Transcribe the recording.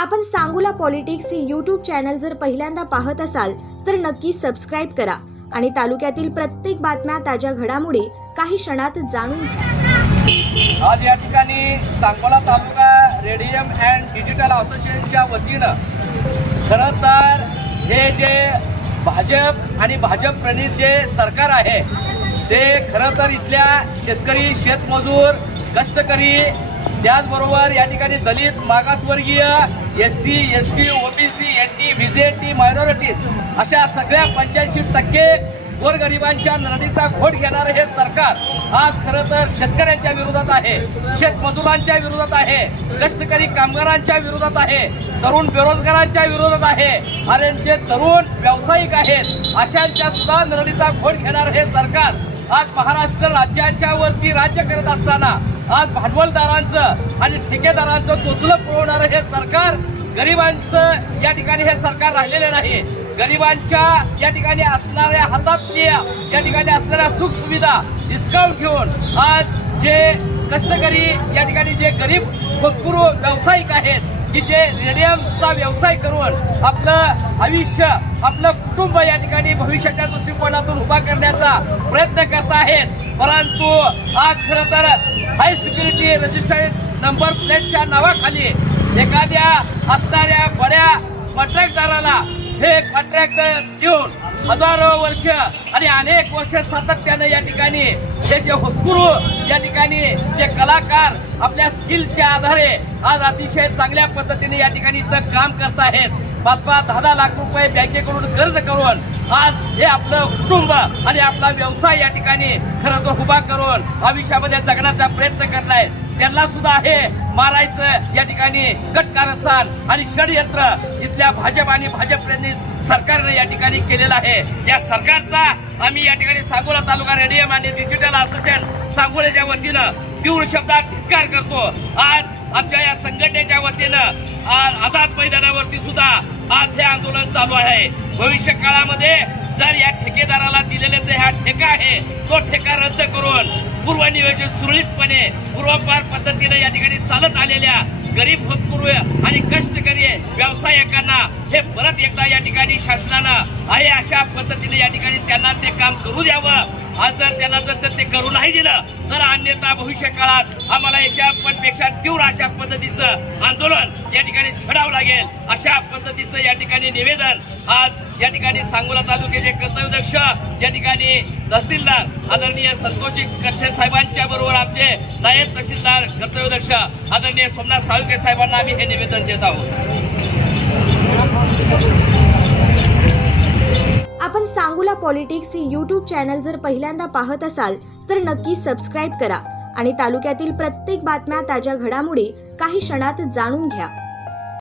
आपण सांगोला पॉलिटिक्स हे YouTube channel जर पहिल्यांदा पाहत असाल तर नक्की सबस्क्राइब करा आणि तालुक्यातील प्रत्येक बातम्या ताज्या घडामोडी काही क्षणात जाणून घ्या। आज या ठिकाणी सांगोला तालुका रेडियम अँड डिजिटल असोसिएशनच्या वतीनं खरं तर हे जे भाजप आणि भाजप प्रणित जे सरकार आहे ते खरं तर इथल्या शेतकरी, शेतमजूर, कष्टकरी, त्याचबरोबर या ठिकाणी दलित, मागासवर्गीय, SC, ST, OBC, NT, VJT, minority अशा सगळ्या 85% गोरगरिबांच्या नरडीचा घोट घेणारे हे सरकार आज खरं तर शेतकऱ्यांच्या विरोधात आहे, शेतमजुरांच्या विरोधात आहे, कष्टकरी कामगारांच्या विरोधात आहे, तरुण बेरोजगारांच्या विरोधात आहे आणि जे तरुण व्यावसायिक आहेत अशांच्या सुद्धा नरडीचा घोट घेणारे हे सरकार आज महाराष्ट्र राज्याच्या वरती राज्य करत असताना आज भांडवलदारांचं आणि ठेकेदारांचं चोचलं पुरवणारं हे सरकार गरिबांचं या ठिकाणी हे सरकार राहिलेले नाही। गरिबांच्या या ठिकाणी असणाऱ्या हातातल्या या ठिकाणी असणाऱ्या सुख सुविधा डिस्काउंट घेऊन आज जे कष्टकरी या ठिकाणी जे गरीब भक्करू व्यावसायिक आहेत की जे रेडियमचा व्यवसाय करून आपलं आयुष्य, आपलं कुटुंब या ठिकाणी भविष्याच्या दृष्टिकोनातून उभा करण्याचा प्रयत्न करत आहेत, परंतु आज खरं तर हाय सिक्युरिटी रजिस्टर्ड नंबर प्लेटच्या नावाखाली एखाद्या असणाऱ्या बड्या कॉन्ट्रॅक्टदाराला हे कॉन्ट्रॅक्ट देऊन हजारो वर्ष आणि अनेक वर्ष सातत्याने या ठिकाणी हे जे हुकुरू या ठिकाणी जे कलाकार आपल्या स्किलच्या आधारे आज अतिशय चांगल्या पद्धतीने या ठिकाणी इथं काम करत आहेत। 5-10 लाख रुपये बँकेकडून कर्ज करून आज हे आपलं कुटुंब आणि आपला व्यवसाय या ठिकाणी खरं तर उभा करून भविष्यामध्ये जगण्याचा प्रयत्न करताय। त्यांना सुद्धा हे मारायचं या ठिकाणी कटकारस्थान आणि षडयंत्र इथल्या भाजप आणि भाजप प्रणित सरकारने या ठिकाणी केलेला आहे। या सरकारचा आम्ही या ठिकाणी सांगोला तालुका रेडियम आणि डिजिटल असोसिएशन सांगोल्याच्या वतीनं तीव्र शब्दात धिक्कार करतो। आज आमच्या या संघटनेच्या वतीनं आज आझाद मैदानावरती सुद्धा आज हे आंदोलन चालू आहे। भविष्य काळामध्ये जर या ठेकेदाराला दिलेले जे हा ठेका आहे तो ठेका रद्द करून पूर्वनियोजित सुरळीतपणे पूर्वपार पद्धतीने या ठिकाणी चालत आलेल्या गरीब भक्करू आणि कष्टकरी व्यावसायिकांना हे परत एकदा या ठिकाणी शासनानं आहे अशा पद्धतीने या ठिकाणी त्यांना ते काम करू द्यावं। आज जर त्यांना जर ते करू नाही दिलं तर अन्यथा भविष्य काळात आम्हाला याच्या पण पेक्षा तीव्र अशा पद्धतीचं आंदोलन या ठिकाणी छेडावं लागेल। अशा पद्धतीचं या ठिकाणी निवेदन आज या ठिकाणी सांगोला तालुक्याचे कर्तव्यदक्ष या ठिकाणी तहसीलदार आदरणीय संतोषजी करशे साहेबांच्या बरोबर आमचे नायब तहसीलदार कर्तव्यदक्ष आदरणीय सोमनाथ साळुंखे साहेबांना आम्ही हे निवेदन देत आहोत। आपण सांगोला पॉलिटिक्स हे यूट्यूब चॅनल जर पहिल्यांदा पाहत असाल तर नक्की सबस्क्राइब करा आणि तालुक्यातील प्रत्येक बातम्या ताज्या घडामोडी काही क्षणात जाणून घ्या।